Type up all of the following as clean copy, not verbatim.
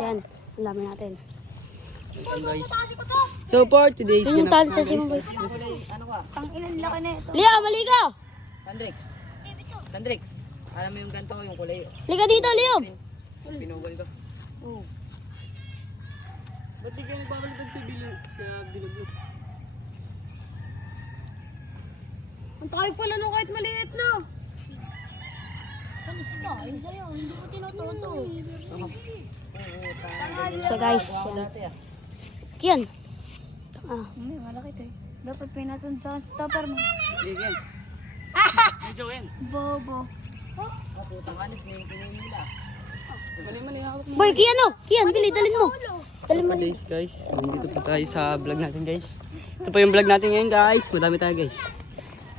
yan. Ang dami natin. Welcome guys. So for today's Yun yung tali sa guys. Simboy. Ano ka? Ang ilan laki na ito. Leo, maligo! Landrix. Landrix. Alam mo yung ganito ko, yung kulay. Liga dito, Leo! Pinugol ko. Oo. Ba't di kayo nagbabalibad sa bilog? Ang tayo pala nung kahit maliit na. Panis ka. Ay sa'yo. Hindi ko tinututo. So guys, yan. Dati ah. Yan. Ah, Hindi, malaki ito eh. Dapat pinasun sa stopper mo. Sige yan. Medyo yan. Bobo. Ah, putang anis. May kinain nila. Mali hawak mo. boy, Kian oh! Kian, bili, dalin mo. Dalin mo. Guys, nandito po tayo sa vlog natin guys. Ito po yung vlog natin ngayon guys. Madami tayo guys.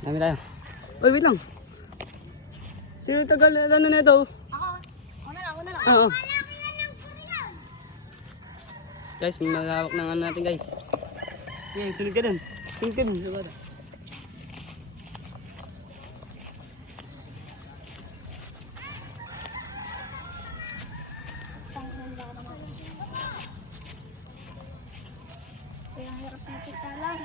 Madami tayo. Uy, wait lang. Sino tagal ano na ito? Ako na lang. Oo. Guys, may maghahawak ng ano natin guys. Okay, sunod ka dun. Sunod ka dun sa bata. Kaya ang hirap na kita lang.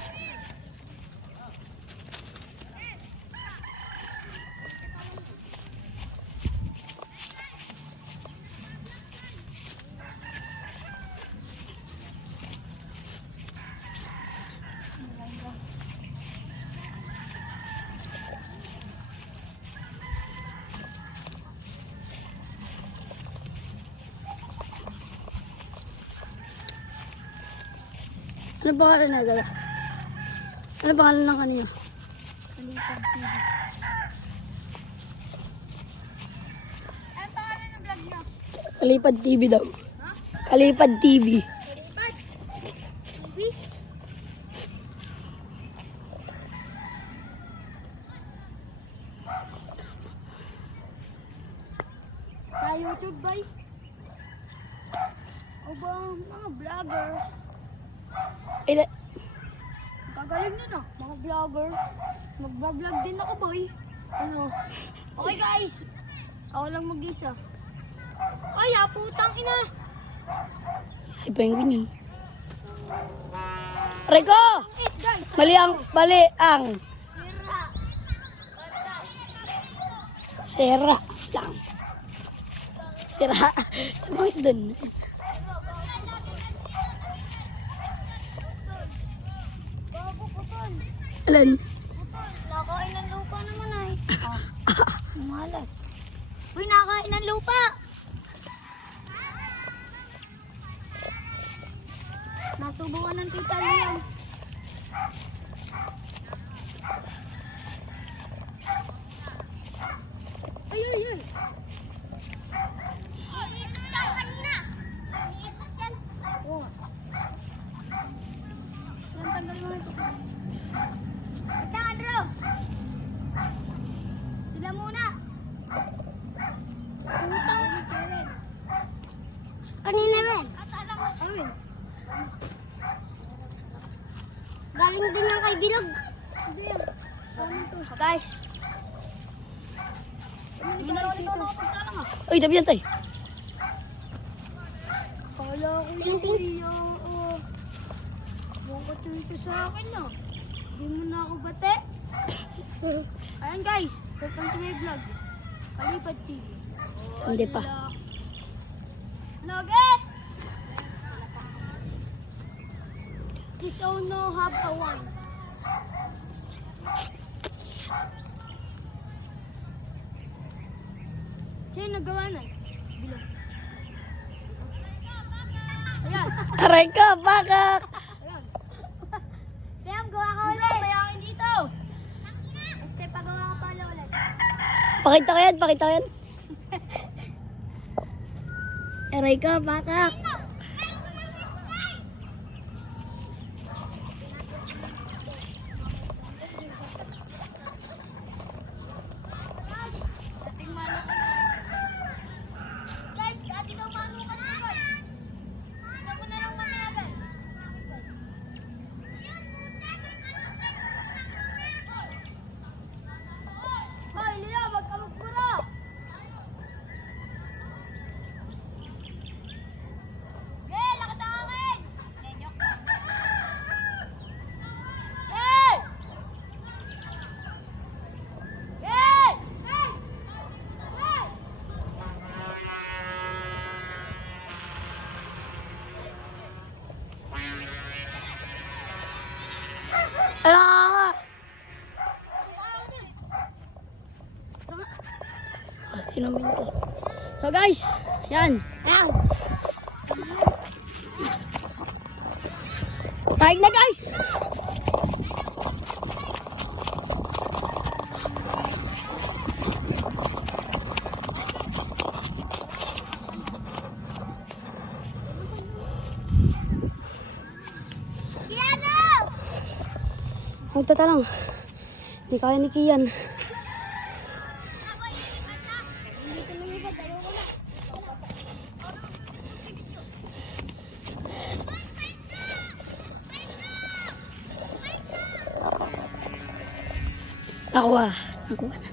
Ano pangalan na gala? Ano pangalan ng kanina? Kalipad TV. Ano pangalan ng vlog niyo? Kalipad TV daw. Kalipad TV. Kalipad? TV? Sa YouTube ba? O ba mga vloggers? Ila, Gagaling na no, mga vlogger. Mag-vlog din ako, boy. Ano? Okay, guys. Ako lang mag-isa. Ay, putang ina. si Penguin yun. Rico! Wait, guys. Mali ang. Sira. Sera lang. Sira. Sumakit dun. Bago putol. Alan? Putol. Nakain ng lupa naman ay. Malas. Uy, nakain ng lupa. Nasubukan ng tita Liam. Ay, ay, ay. Iikot lang kanina. Iikot yan. Oo. Yan, tanggal mo ito. Ito, Andrew. Sila muna. Putang. Kanina rin. Ayun. Galing din yan kay Bilog. Hindi yan. Guys. Uy, tabi yan tayo. Kala ko yung bakit ito sa akin no? Hindi mo na ako bate. Ayan guys, welcome to my vlog. Kalipad TV. Hindi pa. Nugget! This no have a wine. Sino nagawa nun? Bilog. Ayan. Aray ka, bakak! Ayan. Liam, gawa ka ulit. Mayangin dito. Este, pagawa ka pala ulit. Pakita ko yan. Aray ka, bakak! Dating mano ka na. Guys, dati daw mano ka na. Tignan mo na lang mamaya, guys. Hoy, Leo, wag ka magpura. Inumin ko. So guys, yan. Ayan. Taig na guys. Kiano! Magtatanong. Hindi kaya ni Kian. Tawa. Nakuha na.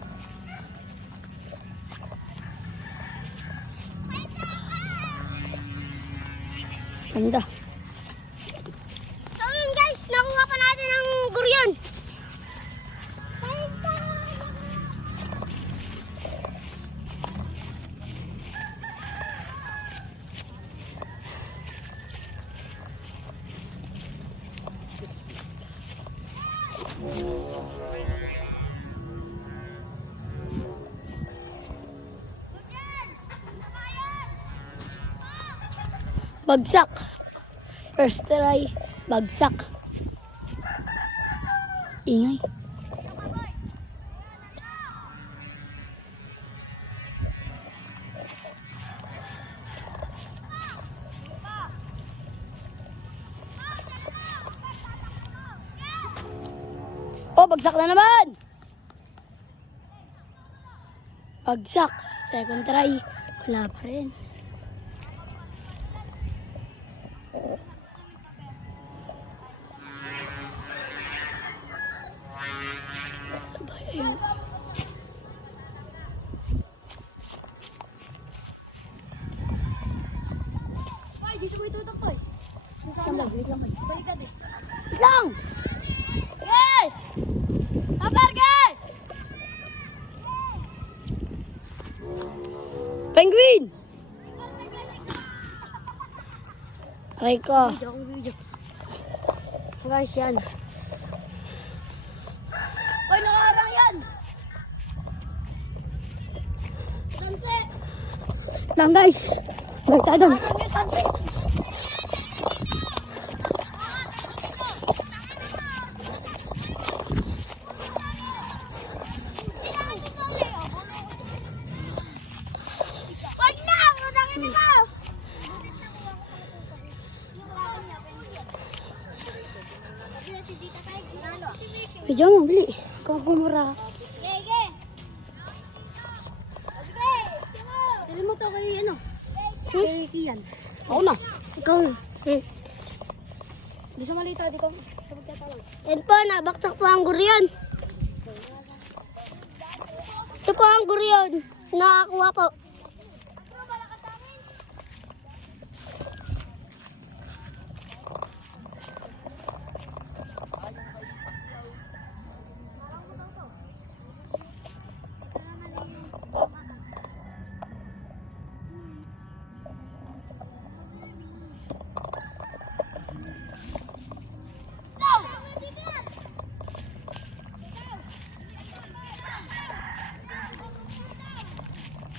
Ganda. So yun guys, nakuha pa natin ang guryon. Bagsak. First try, bagsak. Ingay. Oh, bagsak na naman. Bagsak. Second try. Wala pa rin. Sabay, ayun. Ay, dito ko itutok ko eh. Wait lang. Baliktad eh. Wait lang. Hey! Tabargay! Penguin! Aray ko. Guys, yan. Oy, nakaharang yan! Tanse! Lang guys. Bagtadon. Harang yan, tanse! Wag na! Harangin mo! Medyo mo, bili. Kung kumura. Gege! Sige! Dali mo to kay ano? Kay Kian. Ako na. Ikaw na. Di sa malita, di ko. Sa pagtatalong. Yan po, nabaksak po ang guryon. Ito po ang guryon. Nakakuha po.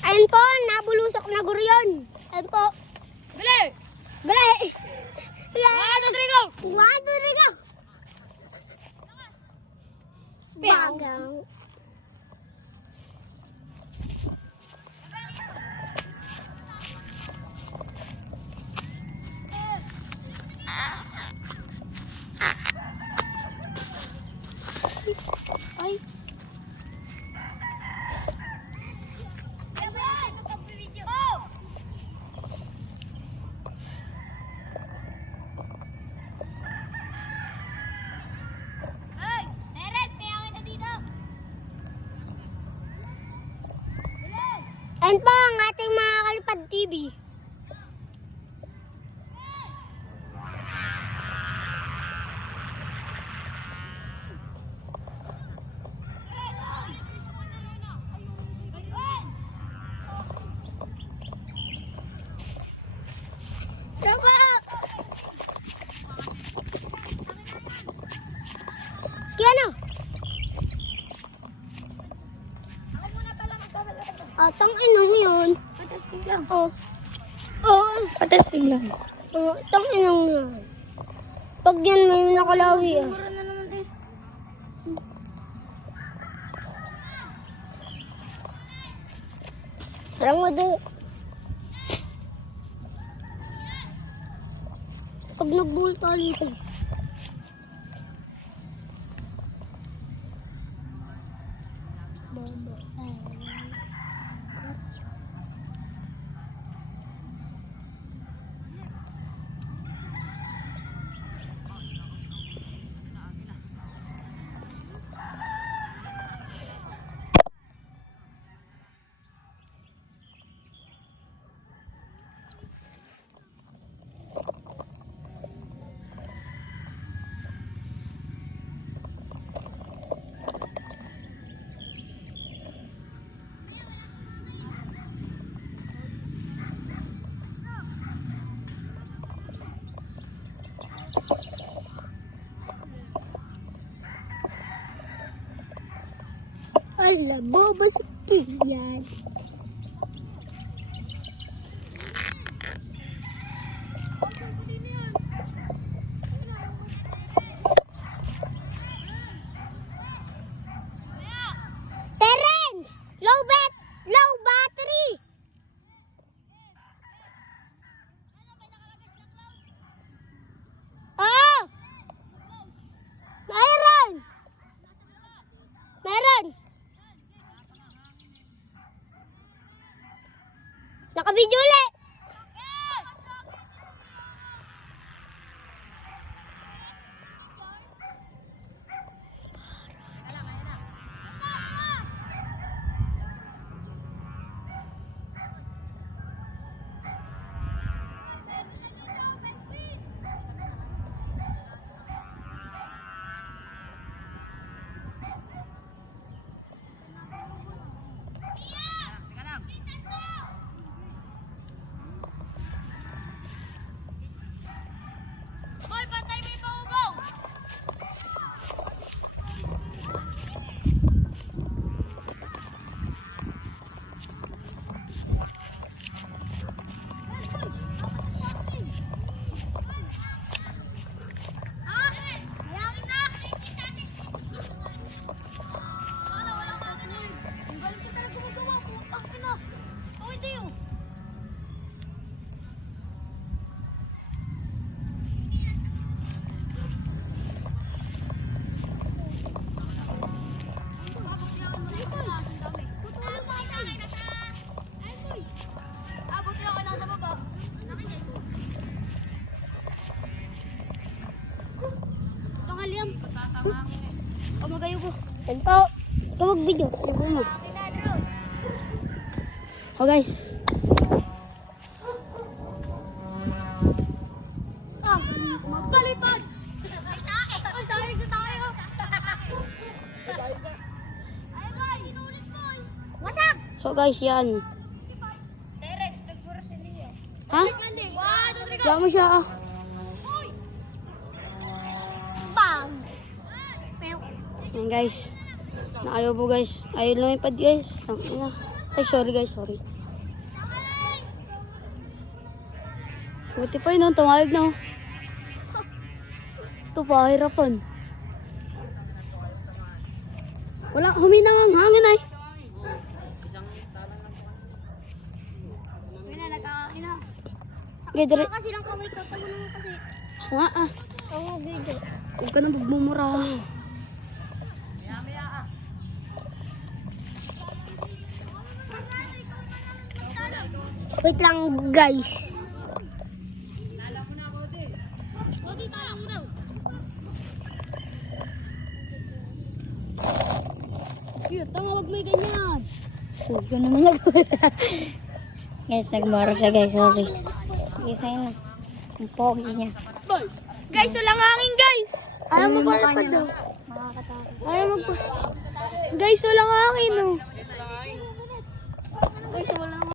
Ayun po, nabulusok na guryon. Ayun po. Bili! Gali! 1, 2, 3, go! 1, 2, 3, go! Bagang. Ay. Ayun po ang ating mga Kalipad TV. Kiano? Atang ino. Ilan? Tang inang na. Pag yan may nakalawi ah. Mura na naman eh. Parang madali. Pag nag-bull tali ito. Ala, bobo si Kian. Terence! Low battery! Oh! Meron! Meron! Nakabidyo ulit! Boy, pantay mo yung paugaw! Magayo ko. Yan po. Ikaw mag-video. Ibo mo. Oh guys. Magpalipad! Ay, sayang sa tayo! Ay, boy! Sinulit ko! Wasak! So guys, yan. Terex, nagpura si Leo. Ha? Diyan mo siya. Bang! Yan guys. Naayaw po guys. Ayaw lumipad guys. Tangina. Ay sorry guys, sorry. Buti pa yun, tumawag na. Ito pa, hirapan. Wala, huminang ang hangin ay. Ina, nagkakaina. Okay, dire. Kasi lang kamay ko, tamo naman kasi. Nga ah. Oo, video. Huwag ka nang magmumura. Wait lang guys. Cute, tanga, wag may ganyan. Huwag ko naman guys, nagbara siya guys. Sorry. Guys, ayun na. Ang pogi niya. Guys, walang hangin, guys! Ayaw mo ba rin Ayaw magpa... Guys, walang hangin, oh. Guys, walang